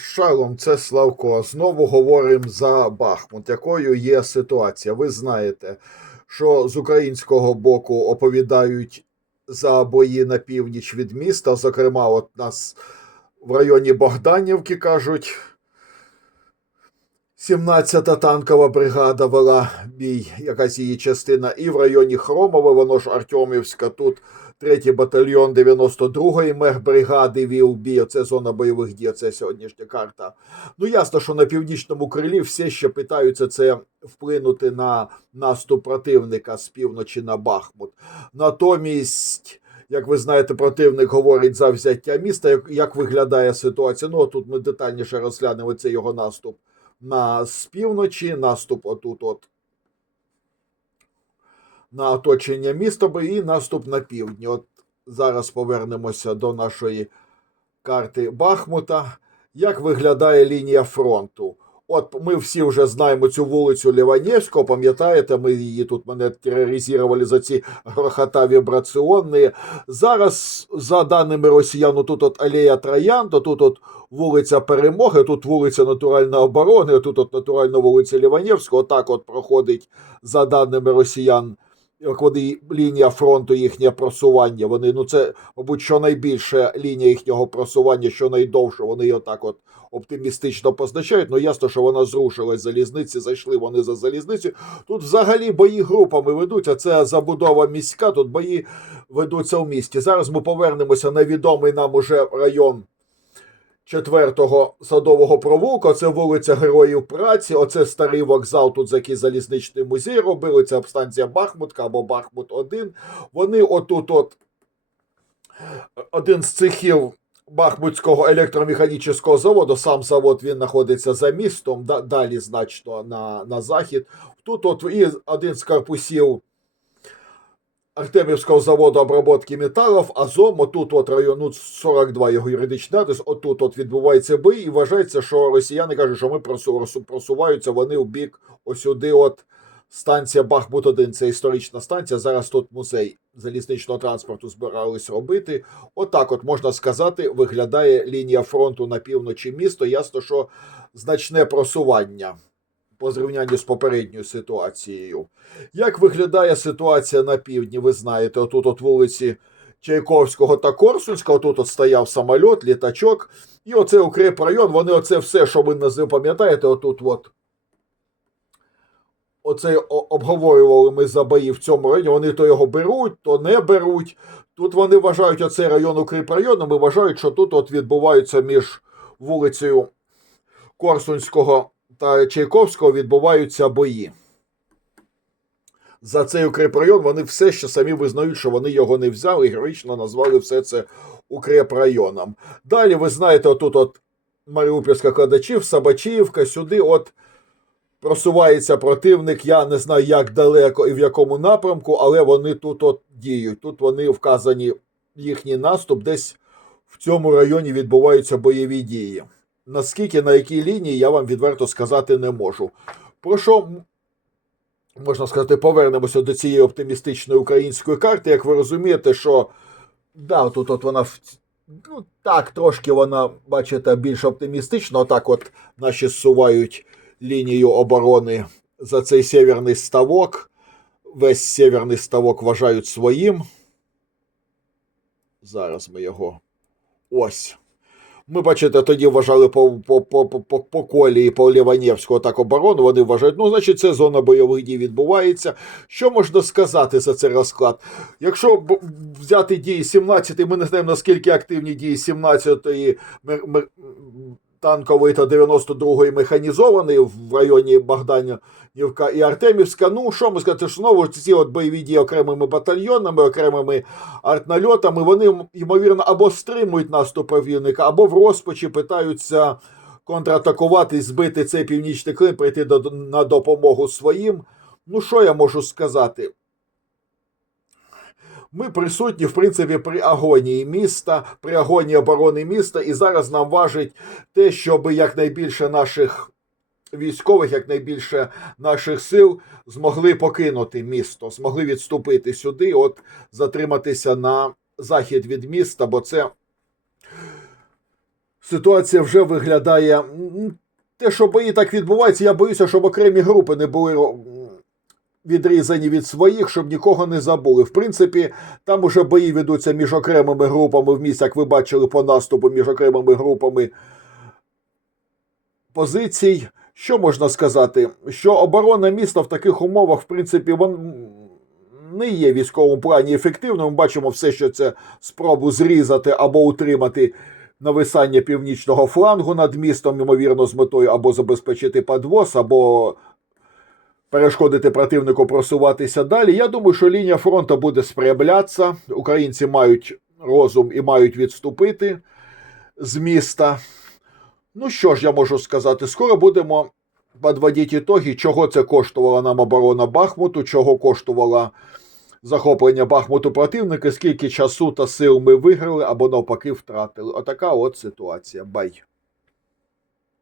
Шалом, це Славко. Знову говоримо за Бахмут. Якою є ситуація? Ви знаєте, що з українського боку оповідають за бої на північ від міста. Зокрема, от нас в районі Богданівки кажуть. 17-та танкова бригада вела бій, якась її частина, і в районі Хромове, воно ж Артемівська, тут 3-й батальйон 92-ї мехбригади вів бій. Оце зона бойових дій, це сьогоднішня карта. Ну, ясно, що на північному крилі все ще питаються це вплинути на наступ противника з півночі на Бахмут. Натомість. Як ви знаєте, противник говорить за взяття міста. Як, як виглядає ситуація? Ну, тут ми детальніше розглянемо цей його наступ на з півночі, наступ отут, от на оточення міста і наступ на півдні. От зараз повернемося до нашої карти Бахмута. Як виглядає лінія фронту? От ми всі вже знаємо цю вулицю Ліванєвського, пам'ятаєте, ми її тут мене тероризували за ці грохота вібраційні. Зараз, за даними росіян, тут от алея Троян, то тут от вулиця Перемоги, тут вулиця Натуральної оборони, тут от натуральна вулиця Ліванєвського. Так от проходить, за даними росіян, як вони лінія фронту, їхнє просування. Вони, ну це, мабуть, що найбільша лінія їхнього просування, що найдовше, вони її отак от оптимістично позначають. Ну ясно, що вона зрушилась залізниці, зайшли вони за залізницю. Тут взагалі бої групами ведуться. Це забудова міська, тут бої ведуться в місті. Зараз ми повернемося на відомий нам уже район. Четвертого садового провулка, це вулиця Героїв Праці, оце старий вокзал, тут за який залізничний музей робили, це станція Бахмутка або Бахмут 1. Вони отут, от один з цехів Бахмутського електромеханічного заводу, сам завод він знаходиться за містом, далі, значно, на, на захід. Тут от і один з корпусів Артемівського заводу обробки металів, Азом, отут от район, ну, 42 його юридичний адрес, отут от відбуваються бої, і вважається, що росіяни кажуть, що ми просу- просуваються вони в бік осюди от станція Бахмут-1, це історична станція, зараз тут музей залізничного транспорту збирались робити. Отак от, можна сказати, виглядає лінія фронту на півночі міста. Ясно, що значне просування по зрівнянню з попередньою ситуацією. Як виглядає ситуація на півдні? Ви знаєте, отут от вулиці Чайковського та Корсунського, тут от стояв самоліт, літачок, і оце укреп район, вони оце все, що ви назив, пам'ятаєте, отут от. Оце обговорювали ми за бої в цьому районі. Вони то його беруть, то не беруть. Тут вони вважають оцей район укріп районом, і вважають, що тут от відбуваються між вулицею Корсунського та Чайковського відбуваються бої. За цей укрепрайон вони все ще самі визнають, що вони його не взяли і героїчно назвали все це укрепрайоном. Далі ви знаєте, отут от Маріупольська кладачів, Сабачівка, сюди от просувається противник. Я не знаю, як далеко і в якому напрямку, але вони тут от діють. Тут вони вказані їхній наступ, десь в цьому районі відбуваються бойові дії. Наскільки на якій лінії я вам відверто сказати не можу. Про що можна сказати, повернемося до цієї оптимістичної української карти. Як ви розумієте, що да, тут от вона ну, так, трошки вона, бачите, більш оптимістична. Отак от наші зсувають лінію оборони за цей северний ставок. Весь северний ставок вважають своїм. Зараз ми його. Ось. Ми, бачите, тоді вважали по, по, по, по, по, колі і по Ліванєвського так оборону. Вони вважають, ну, значить, це зона бойових дій відбувається. Що можна сказати за цей розклад? Якщо взяти дії 17, ми не знаємо, наскільки активні дії 17-ї мер- та 92-ї механізованої в районі Богданівка і Артемівська. Ну, що ми сказати, що знову ці от бойові дії окремими батальйонами, окремими артнальотами, вони, ймовірно, або стримують наступ противника, або в розпачі питаються контратакувати, збити цей північний Крим, прийти до, на допомогу своїм. Ну, що я можу сказати? Ми присутні, в принципі, при агонії міста, при агонії оборони міста, і зараз нам важить те, щоб якнайбільше наших військових, якнайбільше наших сил змогли покинути місто, змогли відступити сюди, от затриматися на захід від міста, бо це ситуація вже виглядає. Те, що бої так відбуваються, я боюся, щоб окремі групи не були відрізані від своїх, щоб нікого не забули. В принципі, там уже бої ведуться між окремими групами в місті, як ви бачили по наступу між окремими групами позицій. Що можна сказати? Що оборона міста в таких умовах, в принципі, вон не є в військовому плані ефективною. Ми бачимо все, що це спробу зрізати або утримати нависання північного флангу над містом, ймовірно, з метою або забезпечити подвоз, або перешкодити противнику просуватися далі. Я думаю, що лінія фронту буде спряблятися. Українці мають розум і мають відступити з міста. Ну що ж я можу сказати? Скоро будемо підводити ітоги, чого це коштувала нам оборона Бахмуту, чого коштувала захоплення Бахмуту противника, скільки часу та сил ми виграли або навпаки втратили. Отака от ситуація. Бай.